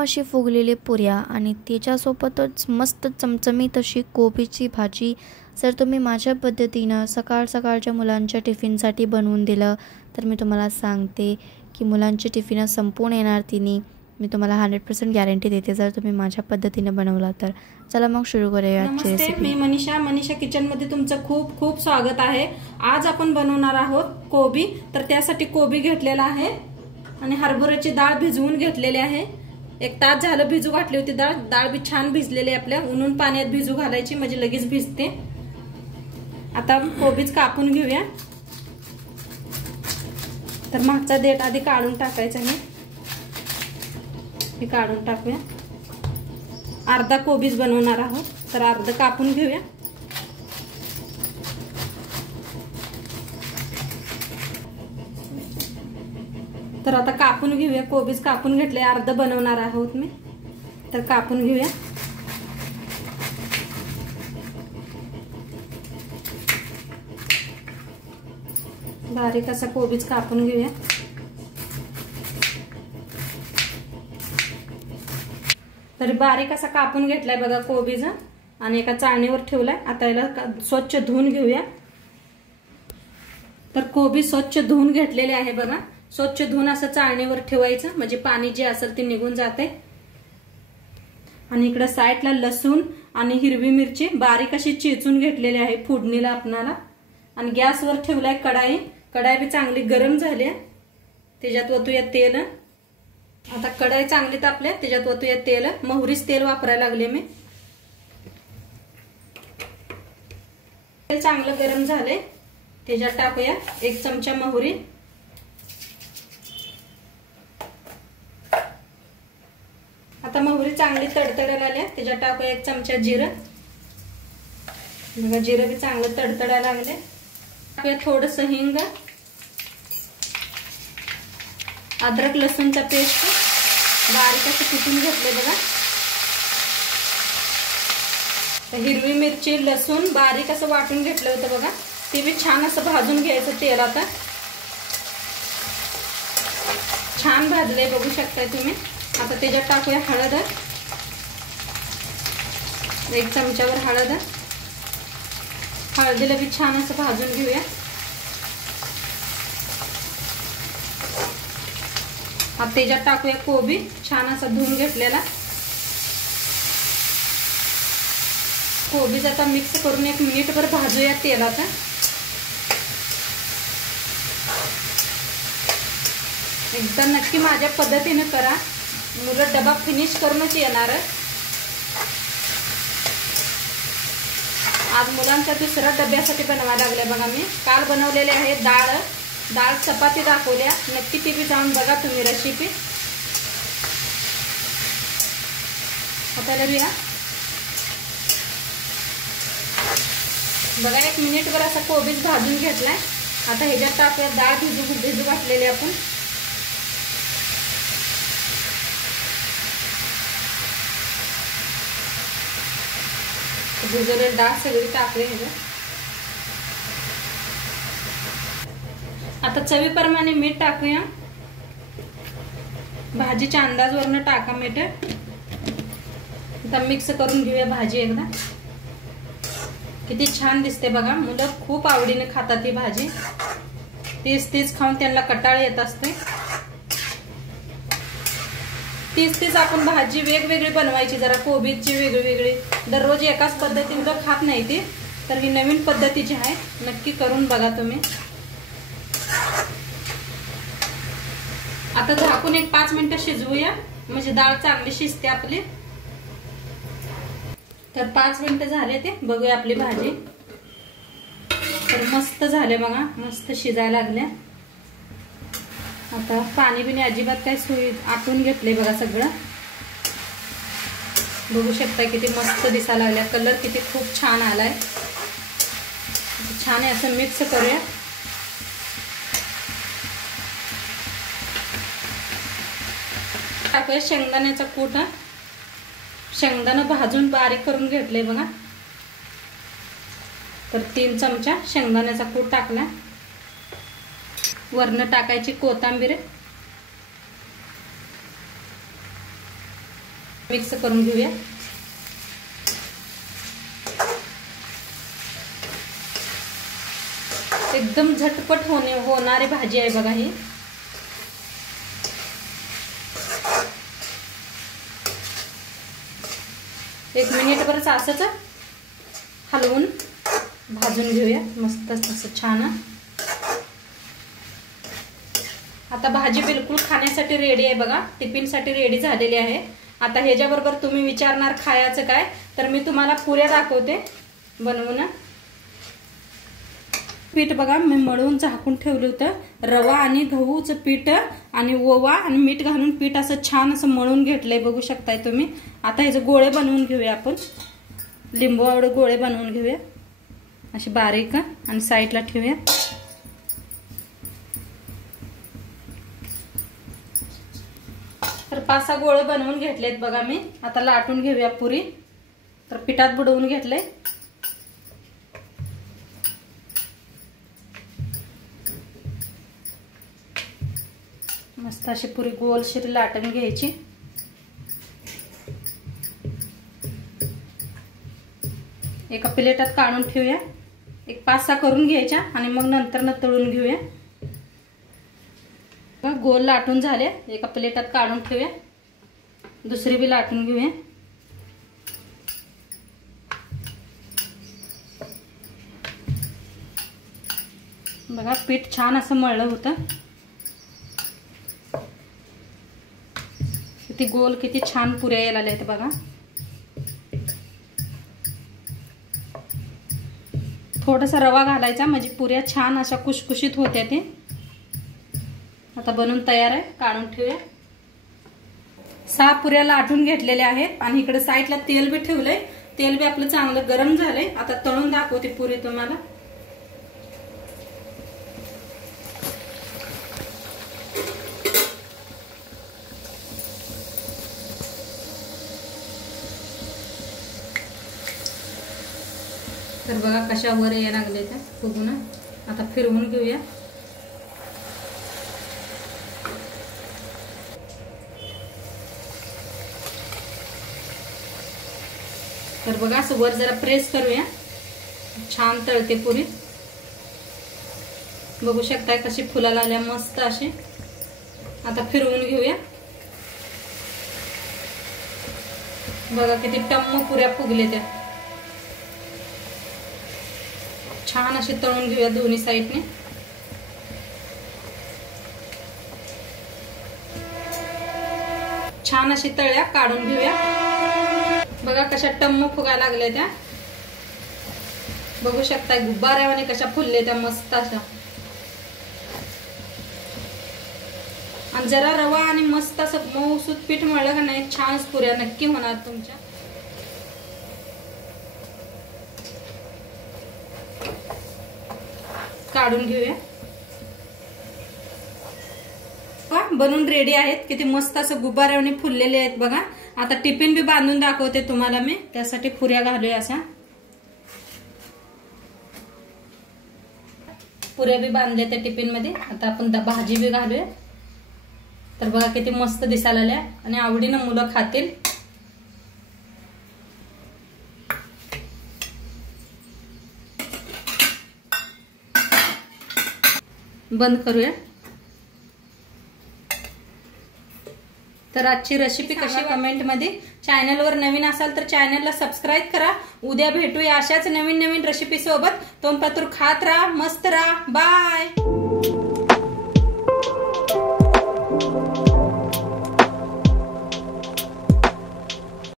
अशी फुगलेली पुऱ्या आणि त्याच्यासोबतच मस्त चमचमीत अशी कोबीची भाजी जर तुम्ही माझ्या पद्धतीनं सकाळच्या मुलांच्या टिफिनसाठी बनवून दिलं तर मी तुम्हाला सांगते की मुलांची टिफिन संपूर्ण येणार तिने। मी तुम्हाला 100% गॅरंटी देते जर तुम्ही माझ्या पद्धतीने बनवला तर। चला मग सुरू करूया आजची रेसिपी। मी मनीषा किचन मध्ये तुमचं खूप खूप स्वागत आहे। आज आपण बनवणार आहोत कोबी। तर त्यासाठी कोबी घेतलेला आहे आणि हरभऱ्याची डाळ भिजवून घेतलेली आहे। 1 तास झालं भिजू घातली होती डाळ बी छान भिजलेली आपल्या उन्हून पाण्यात भिजू घालायची म्हणजे लगेच भिजते। आता कोबीच कापून घेऊया। तर मागचा देठ आधी काढून टाकायचा आहे, हे काढून टाकूया। अर्धा कोबीच बनवणार आहोत तर अर्ध कापून घेऊया। तर आता कापून घेऊया, कोबीच कापून घेतले, अर्ध बनवणार आहोत मी, तर कापून घेऊया। बारीक असा कोबीच कापून घेऊया। तर बारीक असा कापून घेतलाय बघा कोबीज आणि एका चाळणीवर ठेवलाय। आता याला स्वच्छ धुवून घेऊया। तर कोबी स्वच्छ धुवून घेतलेले आहे बघा। स्वच्छ धुवून असं चाळणीवर ठेवायचं म्हणजे पाणी जे असेल ते निघून जाते। आणि इकडे साईडला लसूण आणि हिरवी मिरची बारीक अशी चेचून घेतलेली आहे फोडणीला आपणाला। आणि गॅसवर ठेवलाय कढाई, कढाई बी चांगली गरम झाली आहे, त्याच्यात ओतूया तेल। आता कढाई चांगली तापल्या, त्याच्यात ओतूया तेल। मोहरीच तेल वापरायला लागले मी। तेल चांगलं गरम झाले, त्याच्यात टाकूया 1 चमचा मोहरी। आता मोहरी चांगली तडतडायला लागली, त्याच्यात टाकूया 1 चमचा जिरं। बघा जिरं बी चांगलं तडतडायला लागले। टाकूया थोडंसं हिंग, अद्रक लसूणचा पेस्ट बारीक असं कुटून घेतले बघा। हिरवी मिरची लसूण बारीक असं वाटून घेतलं होतं बघा, ते बी छान असं भाजून घ्यायचं तेलात। छान भाजले बघू शकताय तुम्ही। आता त्याच्यात टाकूया हळद, 1 चमचावर हळद। हळदीला बी छान असं भाजून घेऊया। आता त्याच्यात टाकूया कोबी छान असा धुवून घेतलेला। कोबीज आता मिक्स करून 1 मिनिटभर भाजूया तेलात। एकदा नक्की माझ्या पद्धतीने करा, मुलं डबा फिनिश करूनच येणार। आज मुलांच्या दुसऱ्या डब्यासाठी बनवायला लागले बघा मी। काल बनवलेले आहे डाळ चपाती दाखवल्या, नक्की ती बी जाऊन बघा तुम्ही रेसिपी। आता बघा 1 मिनिटभर असा कोबीज भाजून घेतलाय। आता ह्याच्यात टाकूया डाळ भिजू घातलेली आपण। भिजवलेली डाळ सगळी टाकूया ह्याच्यात। आता चवीप्रमाणे मीठ टाकूया, भाजीच्या अंदाजावरून टाका मीठ। आता मिक्स करून घेऊया भाजी एकदा। किती छान दिसते बघा, मुलं खूप आवडीने खातात ही भाजी। तीच खाऊन त्यांना कंटाळा येत असते। तीच आपण भाजी वेगवेगळी बनवायची, जरा कोबीची वेगवेगळी, दररोज एकाच पद्धतीने तर खात नाही ती। तर ही नवीन पद्धतीची आहे, नक्की करून बघा तुम्ही। आता झाकून 5 मिनिटं शिजवूया म्हणजे डाळ चांगली शिजते आपली। तर 5 मिनिटं झाले ते बघूया आपली भाजी। तर मस्त झाले बघा, मस्त शिजायला लागले। आता पाणी बिनी अजिबात काय सुई आटून घेतले बघा सगळं। बघू शकता किती मस्त दिसायला लागल्या, कलर किती खूप छान आलाय। छान आहे असं मिक्स करूया। टाकूया शेंगदाण्याचा कूट। शेंगदाणा भाजून बारीक करून घेतले बघा। तर 3 चमचा शेंगदाण्याचा कूट टाकला। वरनं टाकायची कोथिंबीर, मिक्स करून घेऊया। एकदम झटपट होणारी भाजी आहे बघा ही। एक मिनिटभर असंच हलवून भाजून घेऊया मस्त असं छान। आता भाजी बिलकुल खाण्यासाठी रेडी आहे बघा, टिफिनसाठी रेडी झालेली आहे। आता ह्याच्याबरोबर तुम्ही विचारणार खायचं काय, तर मी तुम्हाला पुऱ्या दाखवते बनवून। पीठ बघा मी मळून झाकून ठेवलं होतं। रवा आणि गहूचं पीठ आणि ओवा आणि मीठ घालून पीठ असं छान असं मळून घेतलंय, बघू शकताय तुम्ही। आता ह्याचे गोळे बनवून घेऊया आपण, लिंबू आवडे गोळे बनवून घेऊया असे बारीक आणि साईडला ठेवूया। तर 5-6 गोळे बनवून घेतलेत बघा मी। आता लाटून घेऊया पुरी। तर पिठात बुडवून घेतले। मस्त अशी पुरी गोलशीर लाटून घ्यायची। एका प्लेटात काढून ठेवूया। एक 5-6 करून घ्यायच्या आणि मग नंतर तळून घेऊया। गोल लाटून झाले, एका प्लेटात काढून ठेवूया। दुसरी बी लाटून घेऊया। बघा पीठ छान असं मळलं होतं। किती गोल किती छान पुऱ्या यायला लागल्यात बघा। थोडासा रवा घालायचा म्हणजे पुऱ्या छान अशा कुशकुशीत होत्या ते। आता बनवून तयार आहे, काढून ठेवूया। 6 पुऱ्या लाटून घेतलेल्या आहेत आणि इकडे साईडला तेल बी ठेवलंय। तेल बी आपलं चांगलं गरम झालंय। आता तळून दाखवते पुरी तुम्हाला। तर बघा कशा वर यायला लागले त्या फुगून। आता फिरवून घेऊया। तर बघा असं वर जरा प्रेस करूया, छान तळते पुरी। बघू शकताय कशी फुलाला आल्या मस्त अशी। आता फिरवून घेऊया। बघा किती टम्म पुऱ्या फुगले त्या। छान अशी तळून घेऊया दोन्ही साईडने। छान अशी तळ्या काढून घेऊया। बघा कशा टम्म फुगायला लागल्या त्या। बघू शकता गुब्बाऱ्यावाने कशा फुलले त्या मस्त अशा। आणि जरा रवा आणि मस्त असं मऊसूत पीठ मळलं का नाही छान पुऱ्या नक्की होणार तुमच्या। काढून घेऊया। बनवून रेडी आहेत, किती मस्त असं गुब्बाऱ्याने फुललेले आहेत बघा। आता टिफिन बी बांधून दाखवते तुम्हाला मी, त्यासाठी पुऱ्या घालूया अशा। पुऱ्या बी बांधल्या त्या टिफिन मध्ये। आता आपण भाजी बी घालूया। तर बघा किती मस्त दिसायला आल्या आणि आवडीनं मुलं खातील। बंद करूया। तर आजची रेसिपी कशी कमेंट मध्ये। चॅनलवर नवीन असाल तर चॅनलला सबस्क्राइब करा। उद्या भेटूया अशाच नवीन नवीन रेसिपी सोबत। तोपर्यंत खात राहा, मस्त राहा, बाय।